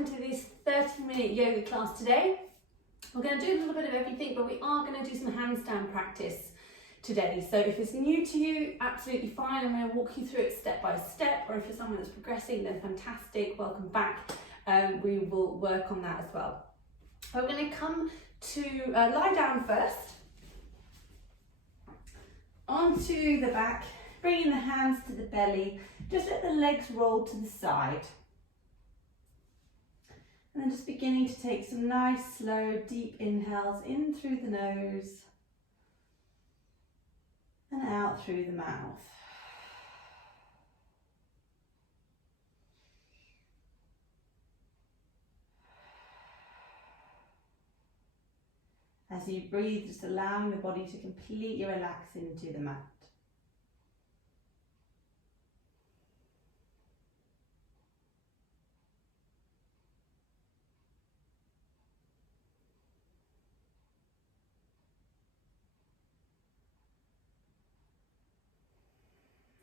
welcome to this 30-minute yoga class today. We're going to do a little bit of everything, but we are going to do some handstand practice today. So if it's new to you, absolutely fine. I'm going to walk you through it step by step, or if you're someone that's progressing, then fantastic, welcome back. We will work on that as well. We're going to come to lie down first, onto the back, bringing the hands to the belly. Just let the legs roll to the side. And then just beginning to take some nice, slow, deep inhales in through the nose and out through the mouth. As you breathe, just allowing the body to completely relax into the mat.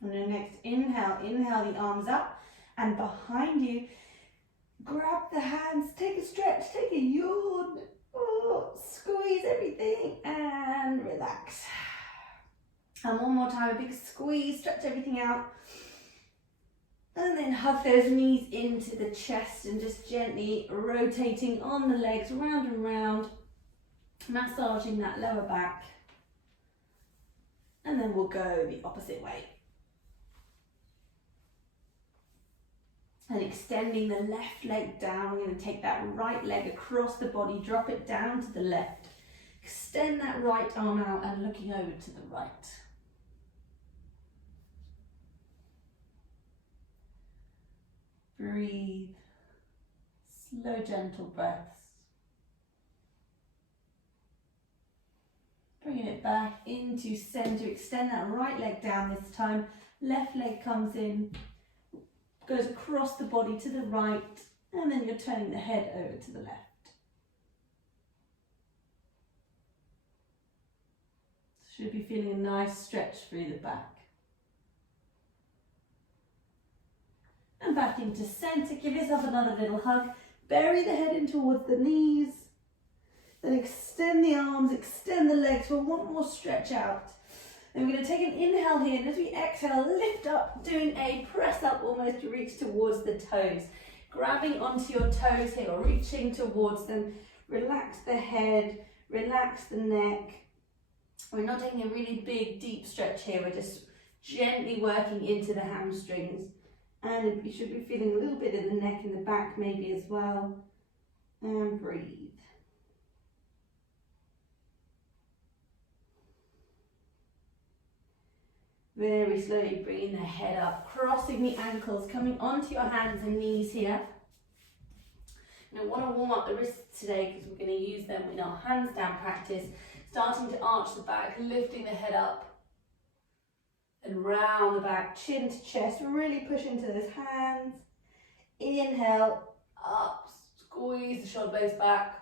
On your next inhale, inhale the arms up and behind you. Grab the hands, take a stretch, take a yawn. Oh, squeeze everything and relax. And one more time, a big squeeze, stretch everything out. And then hug those knees into the chest and just gently rotating on the legs round and round, massaging that lower back. And then we'll go the opposite way. And extending the left leg down, we're going to take that right leg across the body, drop it down to the left. Extend that right arm out and looking over to the right. Breathe. Slow, gentle breaths. Bringing it back into center. Extend that right leg down this time. Left leg comes in. Goes across the body to the right, and then you're turning the head over to the left. Should be feeling a nice stretch through the back. And back into center, give yourself another little hug. Bury the head in towards the knees. Then extend the arms, extend the legs for one more stretch out. And we're going to take an inhale here, and as we exhale, lift up, doing a press up almost to reach towards the toes. Grabbing onto your toes here, or reaching towards them. Relax the head, relax the neck. We're not taking a really big, deep stretch here. We're just gently working into the hamstrings. And you should be feeling a little bit in the neck and the back maybe as well. And breathe. Very slowly bringing the head up, crossing the ankles, coming onto your hands and knees here. Now I want to warm up the wrists today because we're going to use them in our handstand practice. Starting to arch the back, lifting the head up and round the back, chin to chest, really push into those hands. Inhale, up, squeeze the shoulder blades back.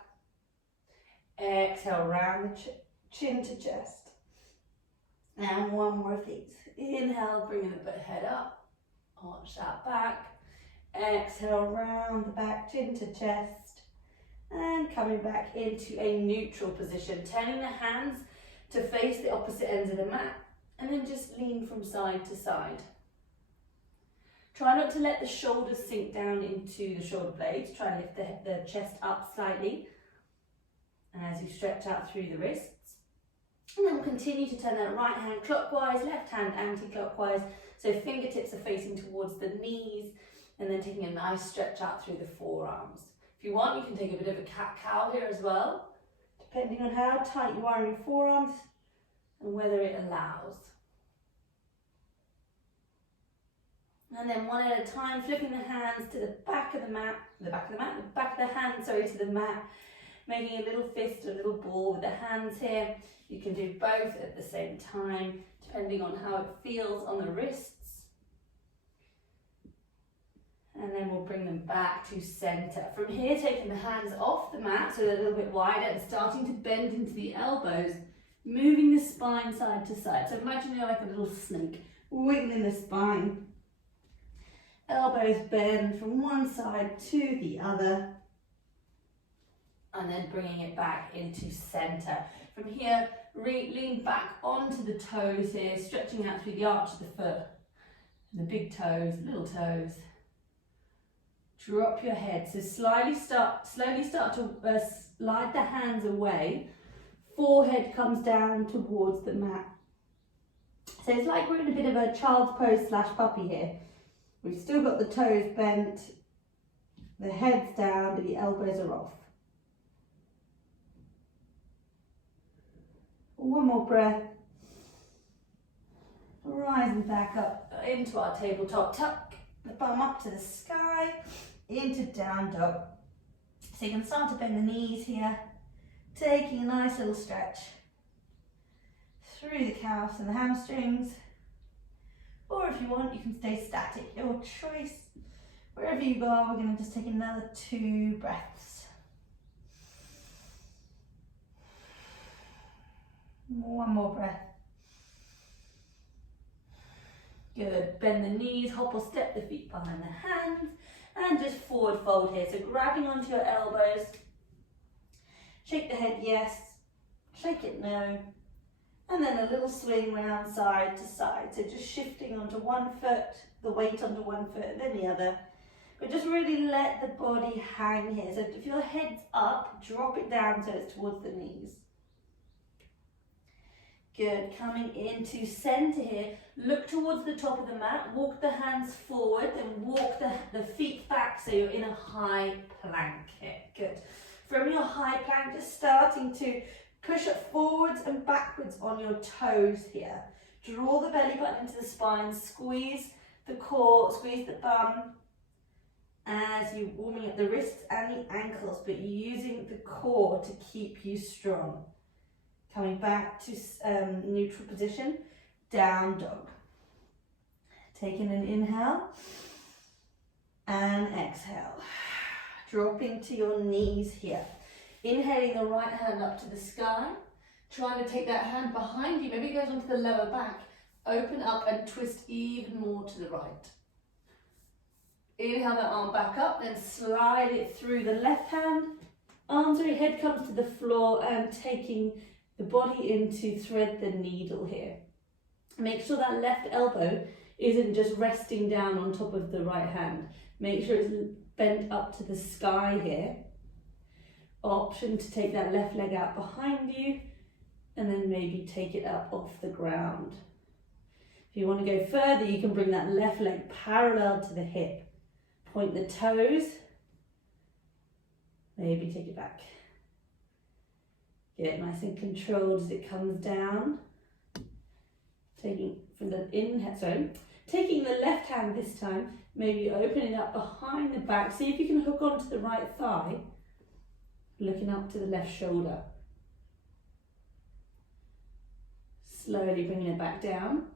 Exhale, round the chin to chest. And one more of these. Inhale, bringing the head up, arch that back. Exhale, round the back, chin to chest. And coming back into a neutral position. Turning the hands to face the opposite ends of the mat. And then just lean from side to side. Try not to let the shoulders sink down into the shoulder blades. Try and lift the chest up slightly. And as you stretch out through the wrists. And then we'll continue to turn that right hand clockwise, left hand anti-clockwise. So fingertips are facing towards the knees, and then taking a nice stretch out through the forearms. If you want, you can take a bit of a cat-cow here as well, depending on how tight you are in your forearms and whether it allows. And then one at a time, flipping the hands to the back of the mat, the back of the hand, to the mat, making a little fist, a little ball with the hands here. You can do both at the same time, depending on how it feels on the wrists. And then we'll bring them back to center. From here, taking the hands off the mat, so they're a little bit wider, and starting to bend into the elbows, moving the spine side to side. So imagine you're like a little snake, wiggling the spine. Elbows bend from one side to the other. And then bringing it back into center. From here, lean back onto the toes here, stretching out through the arch of the foot. And the big toes, little toes. Drop your head. So slowly start to slide the hands away. Forehead comes down towards the mat. So it's like we're in a bit of a child's pose / puppy here. We've still got the toes bent, the head's down, but the elbows are off. One more breath. Rising back up into our tabletop. Tuck the bum up to the sky, into down dog. So you can start to bend the knees here, taking a nice little stretch through the calves and the hamstrings. Or if you want, you can stay static, your choice. Wherever you go, we're going to just take another 2 breaths. One more breath. Good. Bend the knees, hop or step the feet behind the hands, and just forward fold here. So grabbing onto your elbows. Shake the head yes, shake it no, and then a little swing round side to side. So just shifting onto one foot, the weight onto one foot, and then the other. But just really let the body hang here. So if your head's up, drop it down so it's towards the knees. Good, coming into center here, look towards the top of the mat, walk the hands forward, then walk the feet back so you're in a high plank here. Good. From your high plank, just starting to push it forwards and backwards on your toes here. Draw the belly button into the spine, squeeze the core, squeeze the bum as you're warming up the wrists and the ankles, but you're using the core to keep you strong. Coming back to neutral position, down dog. Taking an inhale and exhale. Dropping to your knees here. Inhaling the right hand up to the sky. Trying to take that hand behind you, maybe it goes onto the lower back. Open up and twist even more to the right. Inhale that arm back up, then slide it through the left hand. Arms or your head comes to the floor and taking the body in to thread the needle here. Make sure that left elbow isn't just resting down on top of the right hand. Make sure it's bent up to the sky here. Option to take that left leg out behind you and then maybe take it up off the ground. If you want to go further, you can bring that left leg parallel to the hip. Point the toes, maybe take it back. Get it nice and controlled as it comes down. Taking from the inhale, taking the left hand this time, maybe opening up behind the back. See if you can hook onto the right thigh, looking up to the left shoulder. Slowly bringing it back down.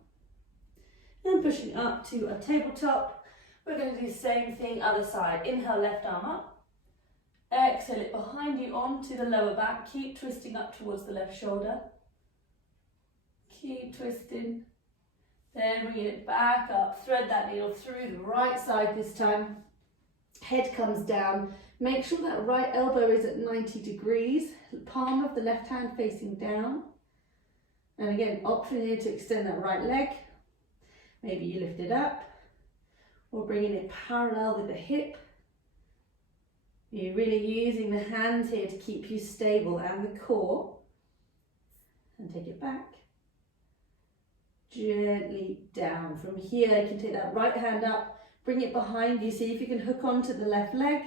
And pushing up to a tabletop. We're going to do the same thing, other side. Inhale, left arm up. Exhale it behind you onto the lower back. Keep twisting up towards the left shoulder. Keep twisting. Then bring it back up. Thread that needle through the right side this time. Head comes down. Make sure that right elbow is at 90 degrees. Palm of the left hand facing down. And again, option here to extend that right leg. Maybe you lift it up. Or bringing it parallel with the hip. You're really using the hands here to keep you stable and the core. And take it back. Gently down. From here, you can take that right hand up, bring it behind you. See if you can hook onto the left leg.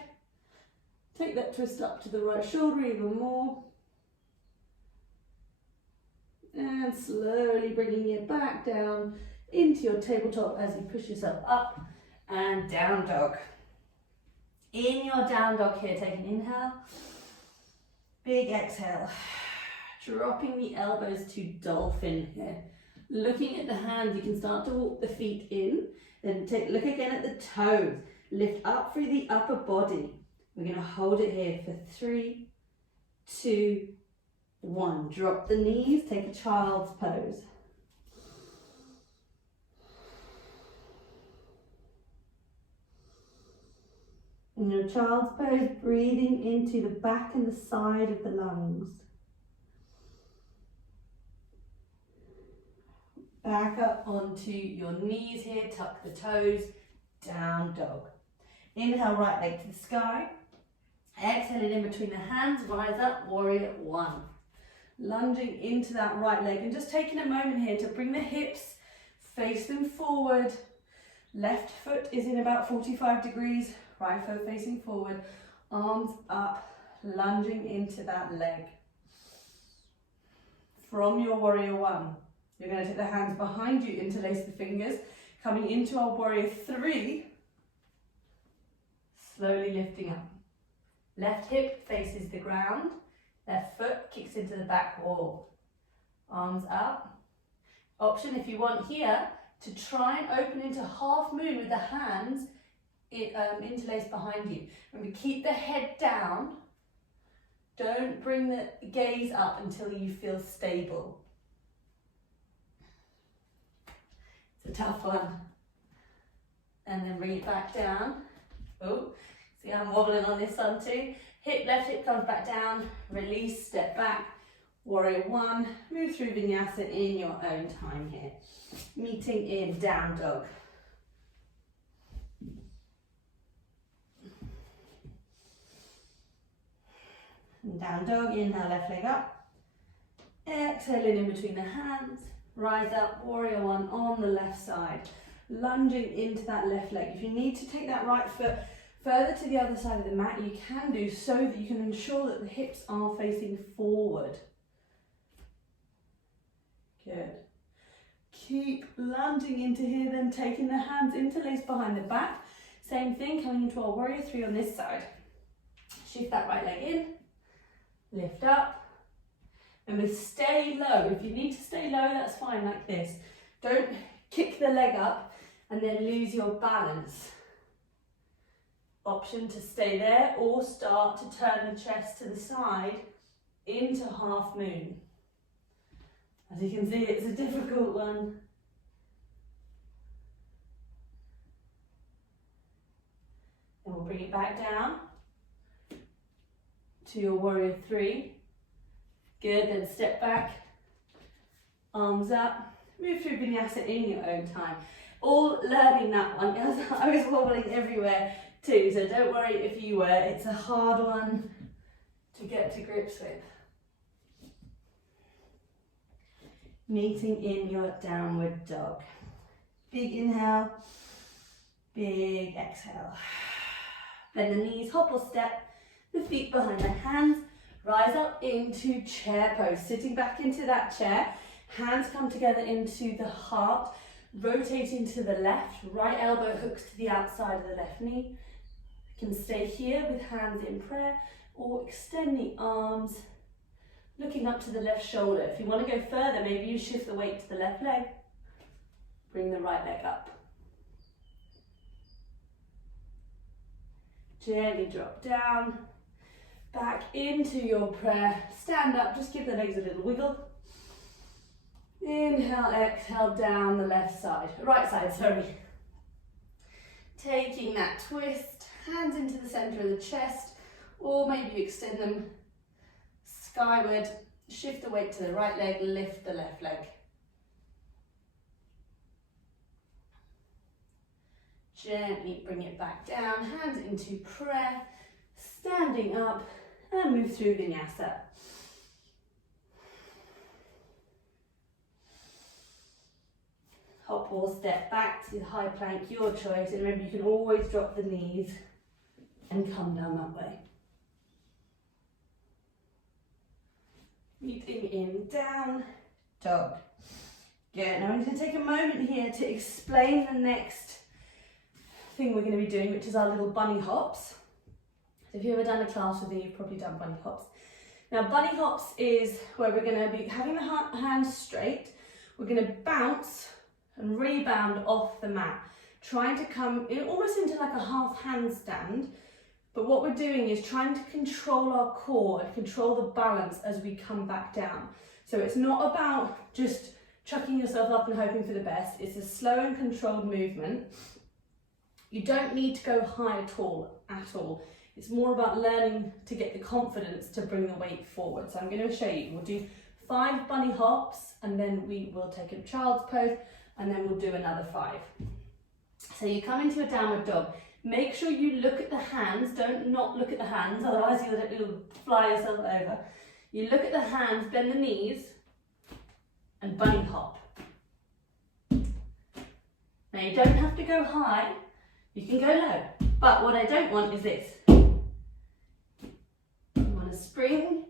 Take that twist up to the right shoulder even more. And slowly bringing it back down into your tabletop as you push yourself up and down dog. In your down dog here, take an inhale, big exhale, dropping the elbows to dolphin here. Looking at the hands, you can start to walk the feet in, then look again at the toes, lift up through the upper body. We're going to hold it here for 3, 2, 1. Drop the knees, take a child's pose. In your child's pose, breathing into the back and the side of the lungs. Back up onto your knees here, tuck the toes, down dog. Inhale, right leg to the sky. Exhaling in between the hands, rise up, warrior one. Lunging into that right leg and just taking a moment here to bring the hips, face them forward. Left foot is in about 45 degrees, right foot facing forward, arms up, lunging into that leg. From your warrior one, you're going to take the hands behind you, interlace the fingers, coming into our warrior three, slowly lifting up. Left hip faces the ground, left foot kicks into the back wall. Arms up. Option if you want here to try and open into half moon with the hands interlaced behind you. Remember, keep the head down. Don't bring the gaze up until you feel stable. It's a tough one. And then bring it back down. Oh, see I'm wobbling on this one too. Left hip comes back down, release, step back. Warrior one, move through vinyasa in your own time here. Meeting in down dog. And down dog, inhale, left leg up. Exhaling in between the hands. Rise up, warrior one on the left side. Lunging into that left leg. If you need to take that right foot further to the other side of the mat, you can do so that you can ensure that the hips are facing forward. Good. Keep lunging into here, then taking the hands interlaced behind the back. Same thing, coming into our warrior three on this side. Shift that right leg in, lift up, and we stay low. If you need to stay low, that's fine, like this. Don't kick the leg up and then lose your balance. Option to stay there or start to turn the chest to the side into half moon. As you can see, it's a difficult one. And we'll bring it back down to your warrior three. Good, then step back, arms up, move through vinyasa in your own time. All learning that one. I was wobbling everywhere too, so don't worry if you were. It's a hard one to get to grips with. Meeting in your downward dog. Big inhale, big exhale. Bend the knees, hop or step, the feet behind the hands. Rise up into chair pose, sitting back into that chair. Hands come together into the heart, rotating to the left. Right elbow hooks to the outside of the left knee. You can stay here with hands in prayer or extend the arms, looking up to the left shoulder. If you want to go further, maybe you shift the weight to the left leg. Bring the right leg up. Gently drop down. Back into your prayer. Stand up, just give the legs a little wiggle. Inhale, exhale, down the left side. Right side, sorry. Taking that twist, hands into the center of the chest, or maybe you extend them skyward, shift the weight to the right leg, lift the left leg. Gently bring it back down, hands into prayer, standing up, and move through vinyasa. Hop or step back to the high plank, your choice, and remember you can always drop the knees and come down that way. Meeting in down dog. Good. Now I'm going to take a moment here to explain the next thing we're going to be doing, which is our little bunny hops. So if you've ever done a class with me, you've probably done bunny hops. Now bunny hops is where we're going to be having the hands straight. We're going to bounce and rebound off the mat, trying to come in almost into like a half handstand. But what we're doing is trying to control our core and control the balance as we come back down. So it's not about just chucking yourself up and hoping for the best. It's a slow and controlled movement. You don't need to go high at all. at all. It's more about learning to get the confidence to bring the weight forward. So I'm going to show you. We'll do 5 bunny hops, and then we will take a child's pose, and then we'll do another 5. So you come into a downward dog. Make sure you look at the hands. Don't not look at the hands, otherwise you'll fly yourself over. You look at the hands, bend the knees, and bunny hop. Now you don't have to go high, you can go low. But what I don't want is this. You want to spring,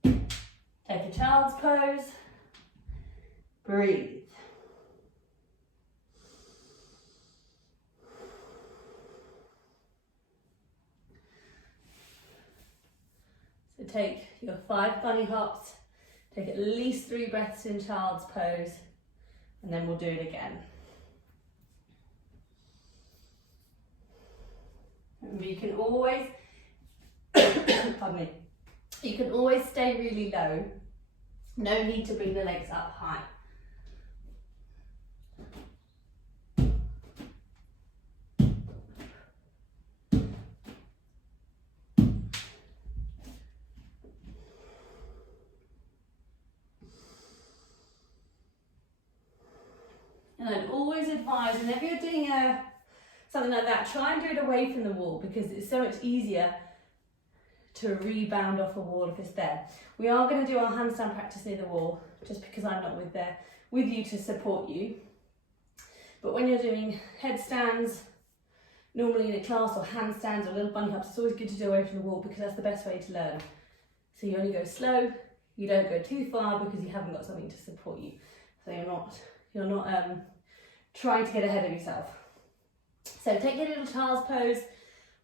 take a child's pose, breathe. So take your 5 bunny hops, take at least 3 breaths in child's pose, and then we'll do it again. Remember, you can always, pardon me, you can always stay really low. No need to bring the legs up high. And I'd always advise, whenever you're doing something like that, try and do it away from the wall, because it's so much easier to rebound off a wall if it's there. We are going to do our handstand practice near the wall, just because I'm not with you to support you. But when you're doing headstands, normally in a class, or handstands or little bunny hops, it's always good to do away from the wall, because that's the best way to learn. So you only go slow, you don't go too far, because you haven't got something to support you. So you're not trying to get ahead of yourself. So take your little child's pose.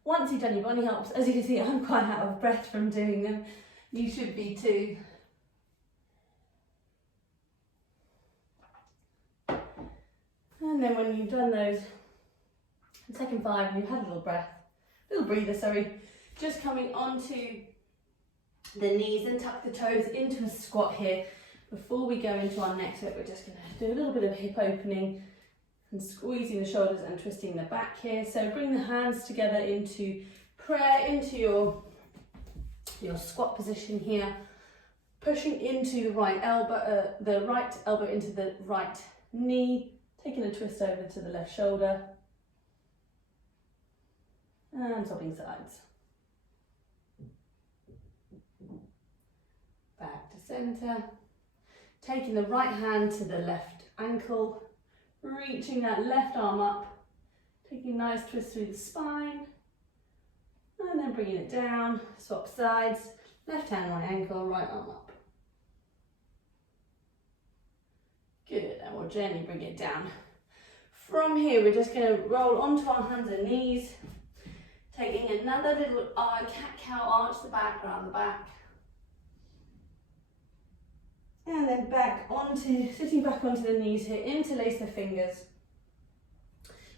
Once you've done your bunny hops, as you can see, I'm quite out of breath from doing them. You should be too. And then when you've done those, the second 5, and you've had a little breather, just coming onto the knees and tuck the toes into a squat here. Before we go into our next bit, we're just going to do a little bit of hip opening and squeezing the shoulders and twisting the back here. So bring the hands together into prayer, into your squat position here, pushing into the right elbow into the right knee, taking a twist over to the left shoulder, and swapping sides. Back to center. Taking the right hand to the left ankle, reaching that left arm up, taking a nice twist through the spine, and then bringing it down, swap sides, left hand, right ankle, right arm up. Good, and we'll gently bring it down. From here, we're just going to roll onto our hands and knees, taking another little cat-cow arch the back, around the back. And then sitting back onto the knees here, interlace the fingers.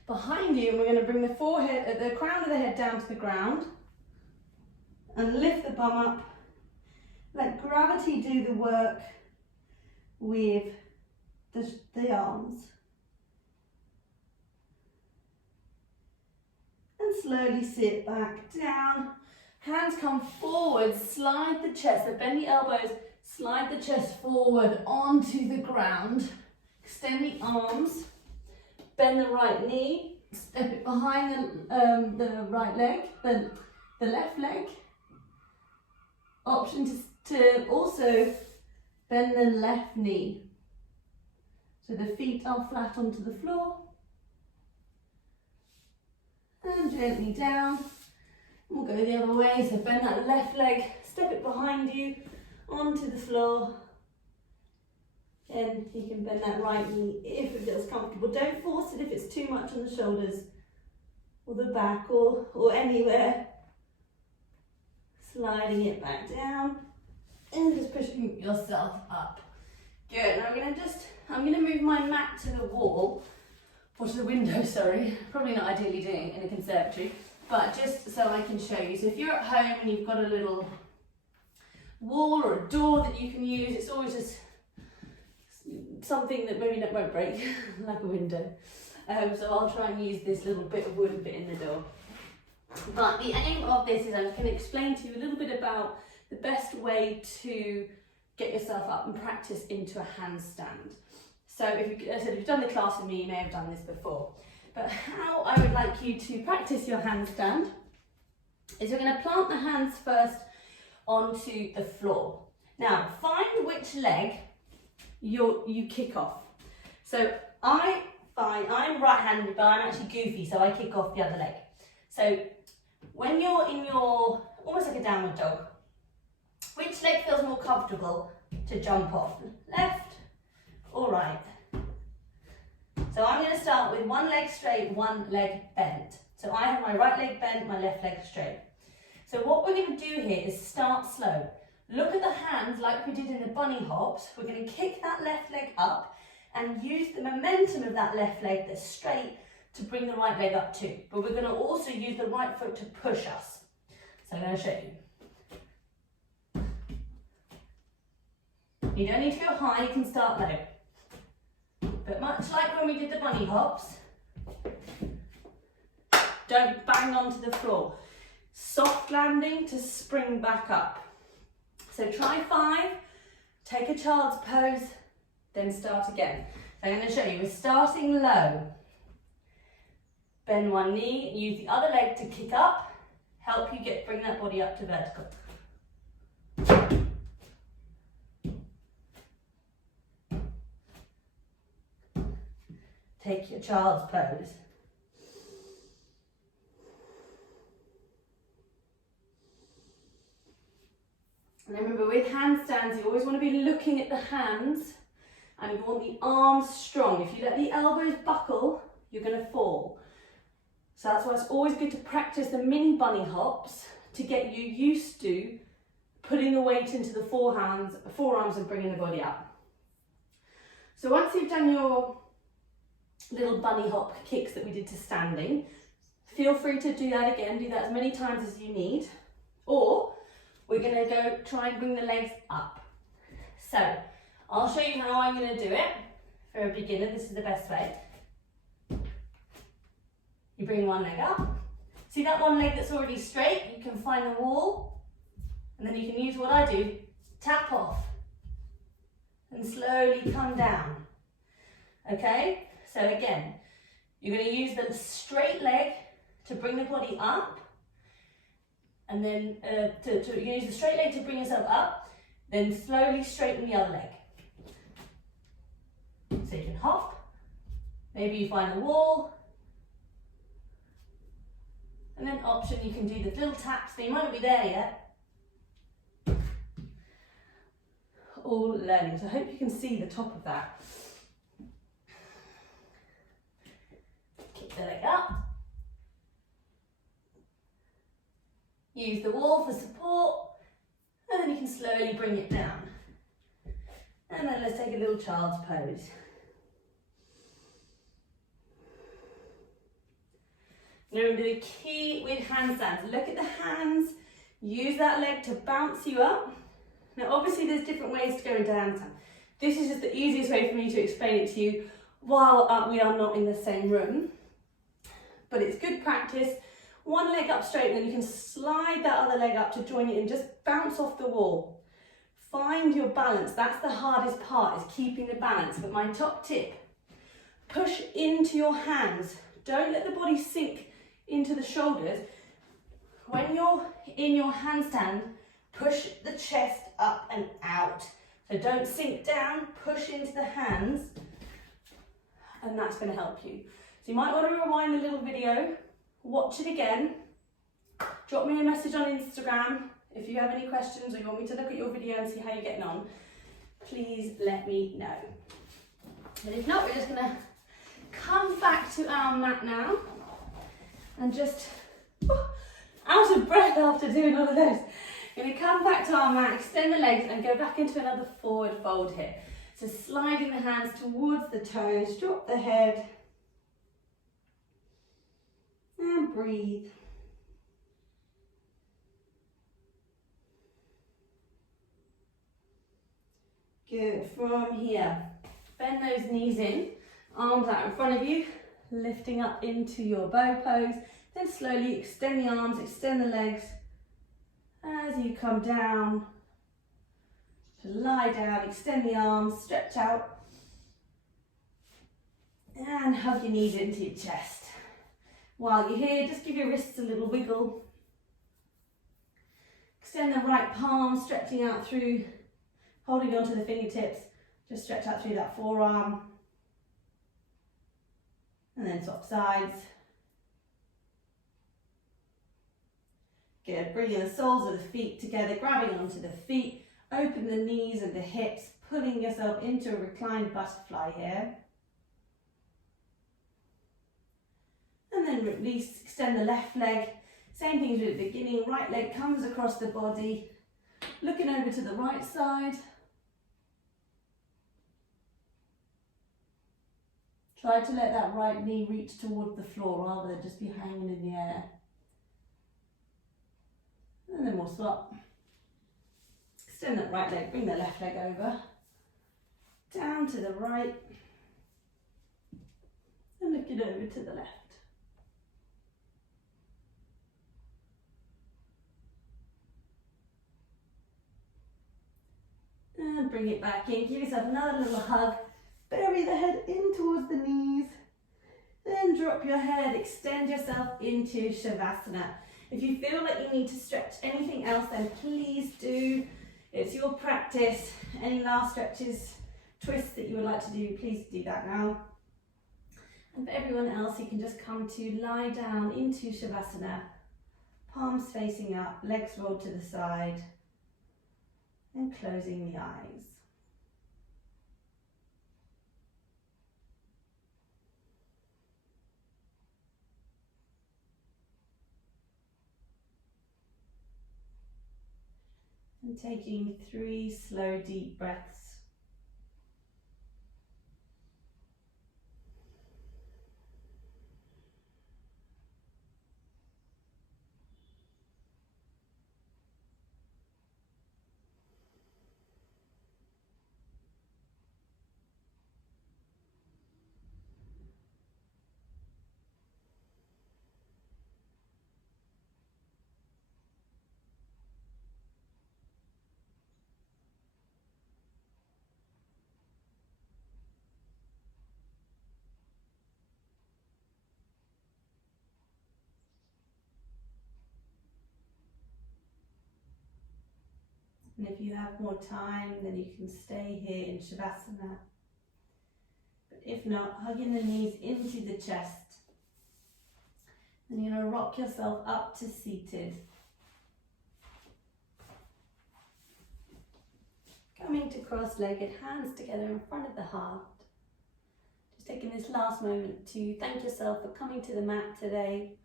Behind you, and we're going to bring the crown of the head down to the ground, and lift the bum up. Let gravity do the work with the arms. And slowly sit back down. Hands come forward, slide the chest, so bend the elbows, slide the chest forward onto the ground, extend the arms, bend the right knee, step it behind the right leg, the left leg. Option to also bend the left knee. So the feet are flat onto the floor. And gently down. We'll go the other way, so bend that left leg, step it behind you, onto the floor. Again, you can bend that right knee if it feels comfortable. Don't force it if it's too much on the shoulders or the back or anywhere. Sliding it back down and just pushing yourself up. Good. Now I'm gonna move my mat to the wall, or to the window, sorry. Probably not ideally doing it in a conservatory, but just so I can show you. So if you're at home and you've got a little wall or a door that you can use, it's always just something that maybe won't break, like a window. So I'll try and use this little bit of wood a bit in the door. But the aim of this is I'm going to explain to you a little bit about the best way to get yourself up and practice into a handstand. So if you've done the class with me, you may have done this before. But how I would like you to practice your handstand is you're going to plant the hands first onto the floor. Now find which leg you kick off. So I'm right-handed, but I'm actually goofy, so I kick off the other leg. So when you're in your, almost like a downward dog, which leg feels more comfortable to jump off? Left or right? So I'm going to start with one leg straight, one leg bent. So I have my right leg bent, my left leg straight. So what we're going to do here is start slow. Look at the hands like we did in the bunny hops. We're going to kick that left leg up and use the momentum of that left leg that's straight to bring the right leg up too. But we're going to also use the right foot to push us. So I'm going to show you. You don't need to go high, you can start low. But much like when we did the bunny hops, don't bang onto the floor. Soft landing to spring back up. So try 5, take a child's pose, then start again. So I'm going to show you, we're starting low. Bend one knee, use the other leg to kick up, help you bring that body up to vertical. Take your child's pose. And remember, with handstands, you always want to be looking at the hands and you want the arms strong. If you let the elbows buckle, you're going to fall. So that's why it's always good to practice the mini bunny hops to get you used to putting the weight into the forearms and bringing the body up. So once you've done your little bunny hop kicks that we did to standing, feel free to do that again. Do that as many times as you need. Or we're going to go try and bring the legs up. So I'll show you how I'm going to do it. For a beginner, this is the best way. You bring one leg up. See that one leg that's already straight? You can find the wall. And then you can use what I do, tap off. And slowly come down. Okay? So again, you're going to use the straight leg to bring the body up. And then you use the straight leg to bring yourself up. Then slowly straighten the other leg. So you can hop. Maybe you find the wall. And then option, you can do the little taps, but you might not be there yet. All learning, so I hope you can see the top of that. Kick the leg up. Use the wall for support, and then you can slowly bring it down. And then let's take a little child's pose. Remember the key with handstands, look at the hands, use that leg to bounce you up. Now obviously there's different ways to go into handstand. This is just the easiest way for me to explain it to you while we are not in the same room. But it's good practice. One leg up straight, and then you can slide that other leg up to join it and just bounce off the wall. Find your balance, that's the hardest part, is keeping the balance. But my top tip, push into your hands. Don't let the body sink into the shoulders. When you're in your handstand, push the chest up and out. So don't sink down, push into the hands, and that's going to help you. So you might want to rewind the little video, watch it again, drop me a message on Instagram if you have any questions or you want me to look at your video and see how you're getting on. Please let me know. But if not, we're just going to come back to our mat now and just out of breath after doing all of those. Going to come back to our mat, extend the legs and go back into another forward fold here. So sliding the hands towards the toes, drop the head and breathe. Good, from here, bend those knees in, arms out in front of you, Lifting up into your bow pose. Then slowly extend the arms, extend the legs as you come down. To lie down, extend the arms, stretch out. And hug your knees into your chest. While you're here, just give your wrists a little wiggle. Extend the right palm, stretching out through, holding onto the fingertips. Just stretch out through that forearm. And then swap sides. Good, bringing the soles of the feet together, grabbing onto the feet. Open the knees and the hips, pulling yourself into a reclined butterfly here. And then release, extend the left leg. Same thing as at the beginning, right leg comes across the body, looking over to the right side. Try to let that right knee reach towards the floor rather than just be hanging in the air. And then we'll swap. Extend that right leg, bring the left leg over. Down to the right. And look it over to the left. And bring it back in. Give yourself another little hug. Bury the head in towards the knees. Then drop your head. Extend yourself into Shavasana. If you feel like you need to stretch anything else, then please do. It's your practice. Any last stretches, twists that you would like to do, please do that now. And for everyone else, you can just come to lie down into Shavasana. Palms facing up, legs rolled to the side. And closing the eyes. And taking 3 slow deep breaths. And if you have more time, then you can stay here in Shavasana. But if not, hugging the knees into the chest. Then you're going to rock yourself up to seated. Coming to cross-legged, hands together in front of the heart. Just taking this last moment to thank yourself for coming to the mat today.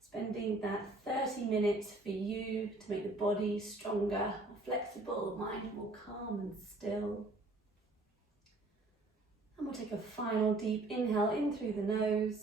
Spending that 30 minutes for you to make the body stronger, more flexible, the mind more calm and still. And we'll take a final deep inhale in through the nose.